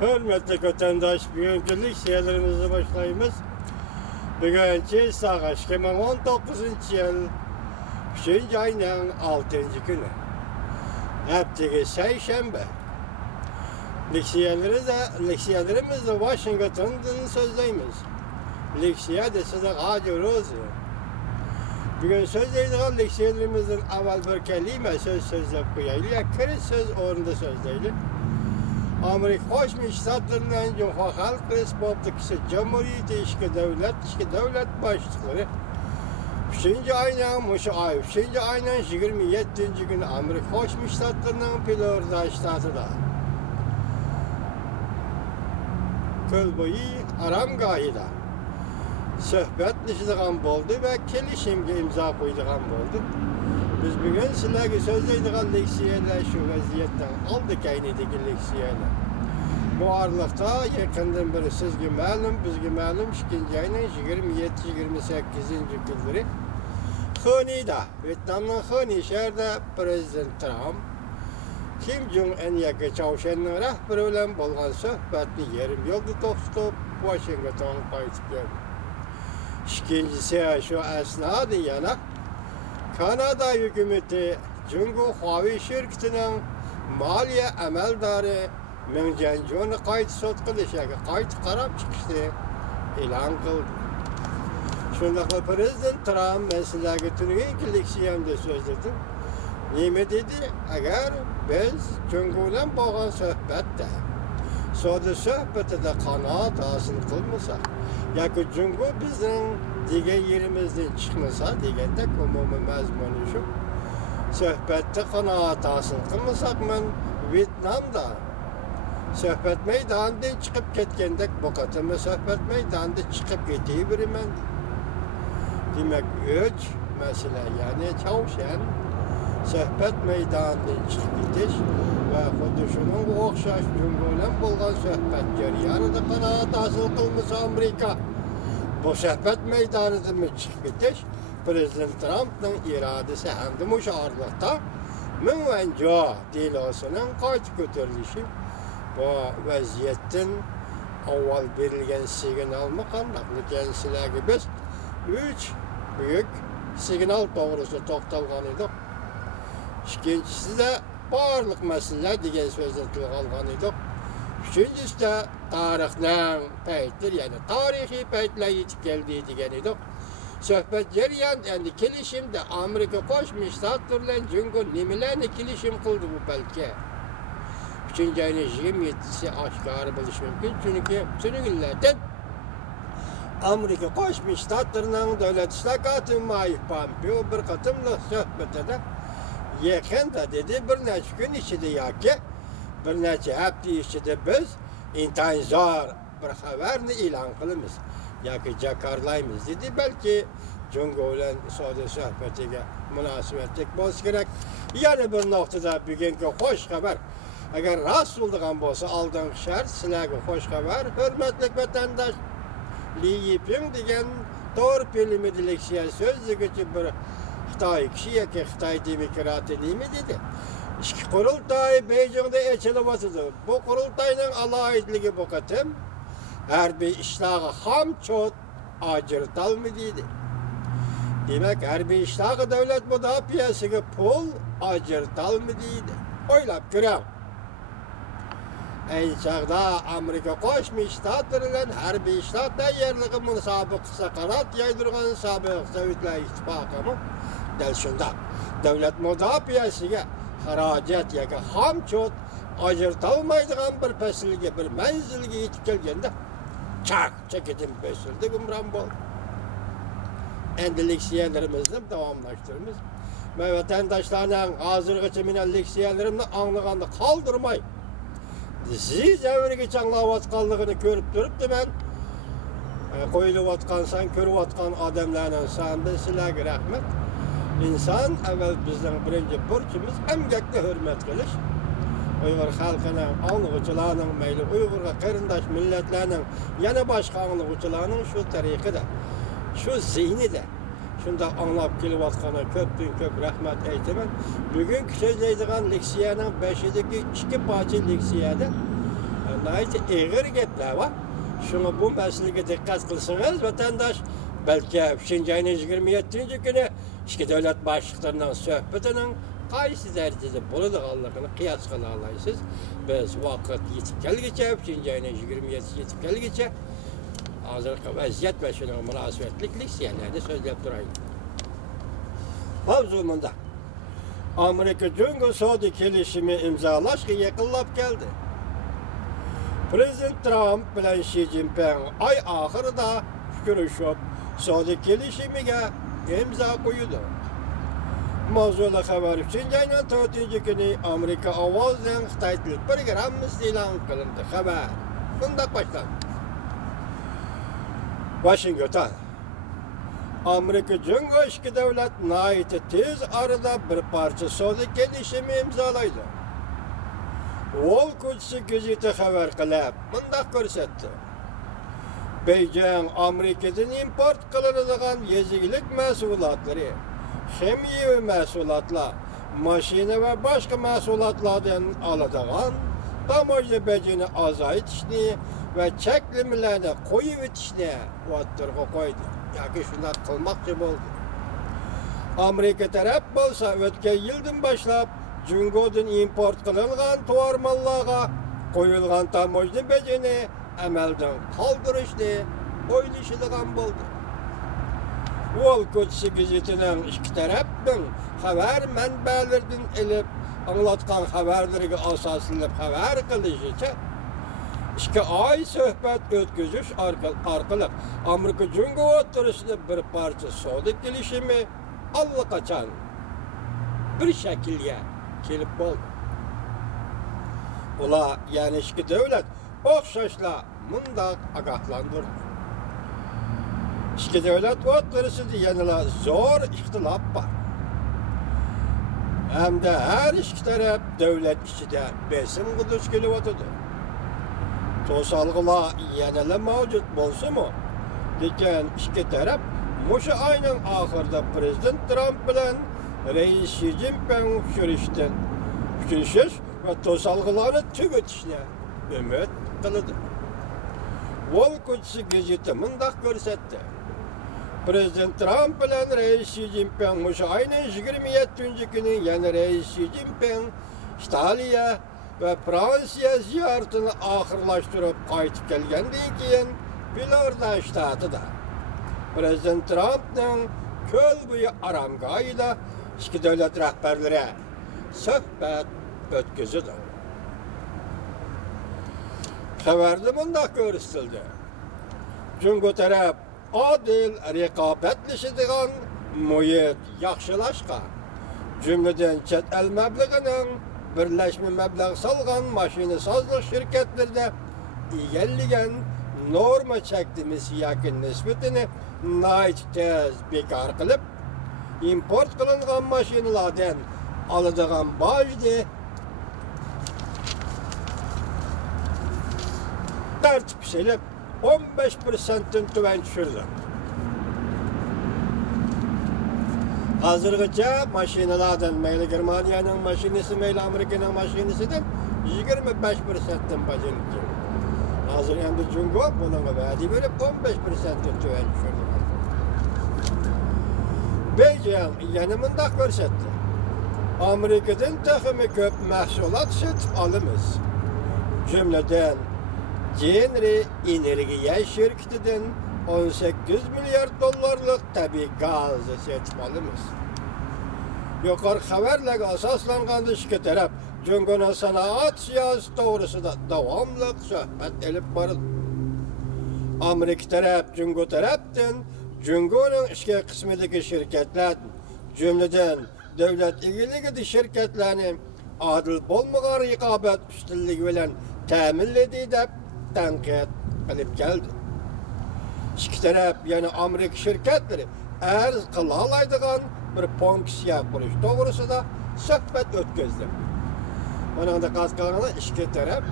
Hürmetli vatandaş, bugünkü leksiyalarımızı başlayımız. Bugünkü saat 2019 yıl 3. ayının 6. günü. Haftaki Seyşembe. Leksiyalarımızı Washington'dan sözleyimiz. Leksiya da size Radyo Rozu. Bugün sözleydiğimiz leksiyalarımızın evvel bir kelime sözleyip koyayım. Kriz söz orunda sözleyelim. Amerika Birleşik Ştatları'nın Cumhuriyet Halk Respublikası Cumhuriyeti işki devlet başlıkları 3. ayının 27. günü Amerika Birleşik Ştatları'nın Florida ştatında Kölboyu Aramgahı'da söhbetleşidigan oldu ve kelişimge imza koyduğun oldu. Biz bugün sizlerge sözleydiğin leksiyeler şu vaziyetten aldık aynıdaki leksiyeler. Bu aralıkta yakından beri sizge malum, bizge malum 2. ayının 27-28. günleri Hani'da, Vietnam'ın Hani şehirde Prezident Trump Kim Jong-un yaki Çavuşen'in rehberi olan bolgan söhbetini yerim yolda tostup Washington'a qaytib geldi. İkincisi şu esnada yana Kanada hükümeti Cungu Huawei şirketinin maliye emeldarı Meng Jianzhu'nu kayıt sotkılışaga kayıt karab çıkıştı ilan kıldı. Şundakla Prezident Trump mesela götürüyen ki leksiyemde sözledim. Nime dedi? Eğer biz Cungu'dan boğan söhbette soda söhbeti de kanaat asıl kılmasa yaki Cungu bizim diğer yerimizden çıkmasa degende umumi mezmunu şu söhbette kanaat asıl kılmasak men Vietnam'da söhbet meydanından çıkıp ketgendek bu katımı söhbet meydanından çıkıp getiği biri men demek üç mesela yani Çavuşen söhbet meydanından çıkıp gidiş ve xuddi bu okşaş Cumhuriyet bolgan söhbet jaryanı da kanaat asıl kılmasa Amerika bu söhbet meydanından mı çıkıp gidiş Prezident Trump'ın iradesi hem de müşavirlikte münvenca dilosunun kaç götürülüşü bu vaziyetten avval verilgen signal mı kanlıklı kendisiyle biz 3 büyük signal doğrusu toktalgan edik. İkincisi de barlık meseleler diyen sözler algan edik. Üçüncüsü de tarihten peytler yani tarihi peytler yetip geldiği diyen edik. Söhbet jarayan yani kelişimde Amerika Birleşik Ştatları'yla Cungu nimelerle kelişim kıldı bu belki. 3. ayının 27'si aşkarı buluş mümkün çünkü sürgünlerden Amerika Birleşik Ştatları'nın devlet işlakatı Mike Pompeo bir katımla söhbette de yakında dedi bir neçe gün içinde yaki bir neçe hafta içinde biz intihar bir haberini ilan kılımız. Yaki jakarlayımız dedi belki Cungu ile soda sohbetiyle münasebetlik boz gerek. Yani bir noktada bugünkü hoş haber eğer rast bulduğun bolsa aldığın şart sizlerge hoş haber hürmetli vatandaş Li Yiping degan torpilimi leksiya sözlüğü bir Xitoy kişi yaki Xitoy demokratiliğimi dedi. İşki kurultay Beijing'de açılıp bu kurultayın alayidligi bu katım her bir işlağı ham çot acırtal mı dedi. Demek her bir işlağı devlet müdafiyasına pul acırtal mı dedi. Oylap görem. En çağda Amerika Birleşik Ştatları'nın her bir işlatda yerliği müsabıkısa kanat yaydırgan sabık Sovyetler İttifakı mı? Del şunda devlet müdafiyasına haracet yaka ham çot acırtalmaydıgan bir pesilge bir menzilge yetip gelgende çak çeketim pesildi gümran bol. Endi leksiyalarımızı devamlaştırırız. Ve vatandaşlarının hazırgıcı minen leksiyelerimini anlığanda kaldırmay. Siz evvelki çanlavatkanlığını görüp durup da ben koyuluvatkansan, körüvatkan adamlarının sağında silahı rahmet. İnsan evvel bizden birinci burcumuz emgekli hürmet kılış. Uygur halkının, anlıqçılarının meyli, Uygur'a kırındaş milletlerinin, yana başka anlıqçılarının şu tarihi de, şu zihni de, şunda anlap kelivatkanı köp rahmet eytimin. Bugün söyleydiğin leksiyanın 5'deki 2 parça leksiyada Nayet eğer gepler var. Şunu bu meseleye dikkat kılsınız vatandaş. Belki 3. ayın 27. günü iki devlet başlıklarından sohbetinin qaysı derecede bulunduğunu kıyas kıla alaysınız. Biz vakit yetip gelgiçe, 3. ayın 27. yetip gelgiçe hazırlıklı vaziyet ve şunun münasebetliklik siyerlerini söyleyip durayım. Mavzumunda Amerika-Cumhuriyeti kelişimi imzalaşkı yakınlap geldi. Prezident Trump bilen Xi Jinping ay ahırda görüşüp Saudi kelişimiga imza koydu. Mavzulu haber 3. ayının 4. günü Amerika Ovoz'dan Xitay til programmasi e'lon qilindi. Haber bunday başlandı. Washington Amerika Cumhuriyeti devlet nayeti tez arada bir parça Saudi kelişimi imzalaydı. Wall Street gazeti haber qilib bunday ko'rsatdi. Beijing Amerikadan import qilinadigan yezigilik mahsulotlari, ximiyaviy mahsulotlar, mashina va boshqa mahsulotlardan oladigan tamoyil bejini azaytishni va cheklamalarni qo'yib o'tishni o'ttirg'a qo'ydi. Yoki shunday qilmoqchi bo'ldi. Amerika taraf bo'lsa o'tgan yildan boshlab Jungodan import qilingan tovar mallarga qo'yilgan tamoyil bejini amaldan qoldirishni o'ylashadigan bo'ldi. Wall Street gazetining ikki tarafdan xabar manbalaridan ilib anglatgan xabarlarga asoslanib xabar qilishicha 2 oy suhbat o'tkazish orqali Amerika Cumhuriyeti bir parcha savdo kelishimi allaqachon bir shaklga kelib bo'ldi. Ular yani iki devlet o'xshashla mundaq ogohlantirdi. İki devlet o'rtasida yanada zo'r ixtilof bor. Hamda her iki taraf devlet ichida besimga duch kelyotdi. To'salg'ilar yanada mavjud bo'lsa-mu, lekin iki taraf mushu ayning oxirida Prezident Trump bilan Reis Xi Jinping uchrashish va to'salg'ilarni tugatishni umid qildi. Wall Street gazeti mundaq ko'rsatdi. Prezident Trump bilan Reis Xi Jinping mushu ayning 27 kuni yana Reis Xi Jinping İtaliya ve Fransiya ziyoratini oxirlashtirib qaytib kelgandan keyin Florida shtatida Prezident Trumpning ko'l bo'yi oromgohida ikki davlat rahbarlari suhbat o'tkazdi. Xabarda bunday ko'rsatildi. Jungo taraf adil raqobatlashadigan muhit yaxshilashga, jumladan chet el mablag'ining birlashma mablag' solgan mashina sozlik shirkatlarida egallagan norma cheklimasi yoki nisbatini tez bekor qilib, import qilingan mashinalardan oladigan bojni tartib silib 15%'dan tuvan tushirdi. Hozirgacha mashinalardan mayli Germaniyaning mashinasi, mayli Amerikaning mashinasidan 25%dan bajarildi. Hozir endi Jungo bunga va'da berib 15%dan tuvan tushirdi. Beijing yana bunday ko'rsatdi. Amerikadan texmi ko'p mahsulot sotib olamiz. Jumladan Genri Energiya şirketinden 18 milyar dollarlık tabii gaz sotib olamiz. Yuqori xabarlarga asoslangan iki taraf Jungoning sanoat siyosati to'g'risida davomli suhbat olib bordi. Amerika taraf Jungo tarafdan Jungoning ichki qismidagi shirkatlar, jumladan davlat egiligidagi shirkatlarni adil bo'lmagan raqobat ustunligi bilan ta'minladi deb tanqid qilib keldi. İki taraf yani Amerika şirketleri arz qila oladigan bir fonksiya qurish to'g'risida suhbat o'tkazdi. Buningda qasqalganda iki taraf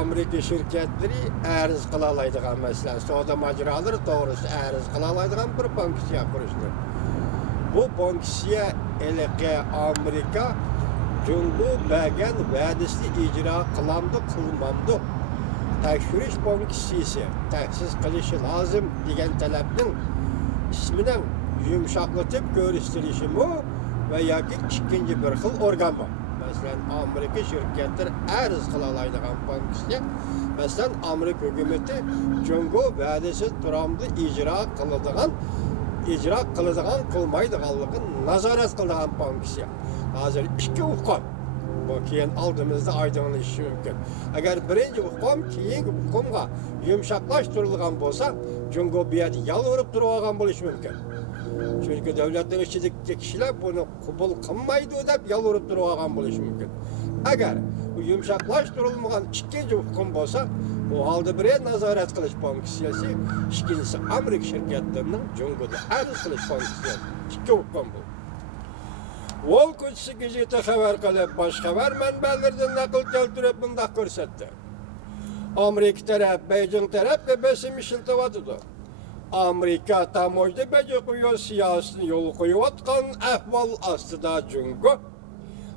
Amerika şirketleri arz qila oladigan masalan savdo majrolari to'g'risida arz qila oladigan bir fonksiya qurishdi. Bu fonksiya elki Amerika Cumhur bəgən vədisi icra qılamdı, qılmamdı. Tekşiriş komisiyası təsis qilishi lazım degan talabning ismini yumshoqlatib ko'rsatilishi ve yoki ikkinchi bir xil organ bor. Masalan, Amerika şirketleri arz qila oladigan komissiya, masalan, Amerika hukumati Jungo va'dasi turamli icra qiladigan qilmaydiganligini nazorat qiladigan komissiya. Hozir ikki hukum. Bu keyin oldimizda aydınlashishi mumkin. Agar birinchi hukum keyingi hukumga yumshoqlashtirilgan bo'lsa, Jungo bu yerda yalvorib turib olgan bo'lishi mumkin. Çünkü devletlerin içindeki kişiler bunu kabul kılmaydı deb yalvarıp turib olgan bo'lishi mumkin. Agar bu yumshoqlashtirilmagan ikkinchi hukum bo'lsa, bu holda bir nazorat qilish komissiyasi, ikkinchisi Amerika shirkatlarining Jungoda arz qilish komissiyasi. Ikki hukum bu. Wall Street gazeti xabar qilib, boshqa xabar manbalaridan naql keltirib bunday ko'rsatdi. Amerika taraf, Beijing taraf ve besim ishiltiyotdi. Amerika tamojda baja qo'yish siyosatini yo'l qo'yayotgan ahvol ostida Jungo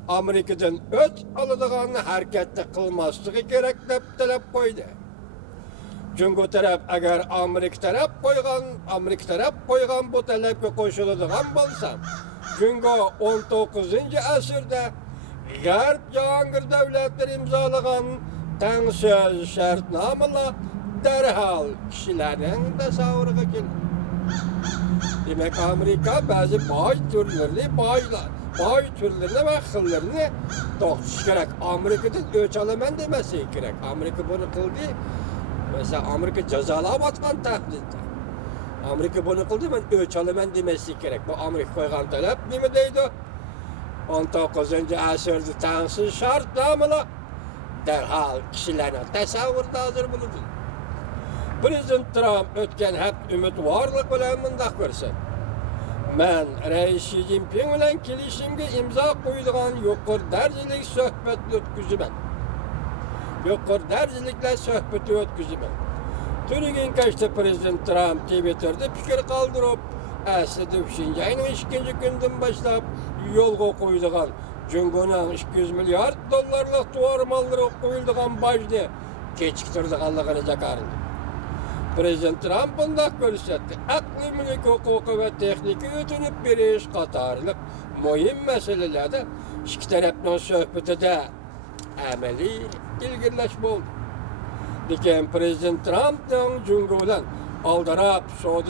Amerikadan o'ch oladigan harakatni qilmasligi kerak deb talab qo'ydi. Jungo taraf agar Amerika taraf qo'ygan bu talabga qo'shiladigan bo'lsa, Jungo 19-asrda G'arb jahongir davlatlari imzolagan tengsiz shartnomalar derhal kişilerin tasavvuruna gelir. Demek Amerika bazı bağ türlerini ve xillerine to'xtatish kerak. Amerika'dan o'ch olaman demesi kerak. Amerika bunu qildi. Mesela Amerika jazolayotgan tahdidda. Amerika bunu qildi, men o'ch olaman demesi kerak. Bu Amerika qo'ygan talab nima deydi? 19-asrda tengsiz shartnomalar derhal kişilerin tasavvurida hozir bo'ladi. Prezident Trump o'tgan hafta umidvorlik bilan bunday ko'rsatdi. Men Rais Xi Jinping bilan kelishimga imzo qo'yadigan yuqori darajalik suhbatni o'tkazaman. Tunigan kashda Prezident Trump Twitter'da fikr qoldirib, aslida Shinjayning 2-kundan boshlab yo'lga qo'yilgan Jungoning 200 milliard dollarlik to'g'rimalari qo'yilgan bajni kechiktirganligini jakardi. Prezident Trump bunday ko'rsatdi. Aqliy mulk huquqi va texnika o'tinib berish qatorliq muhim masalalarda ikki tarafning suhbatida amaliy ilgirlash bo'ldi. Lekin Prezident Trumpning Jungo bilan oldirab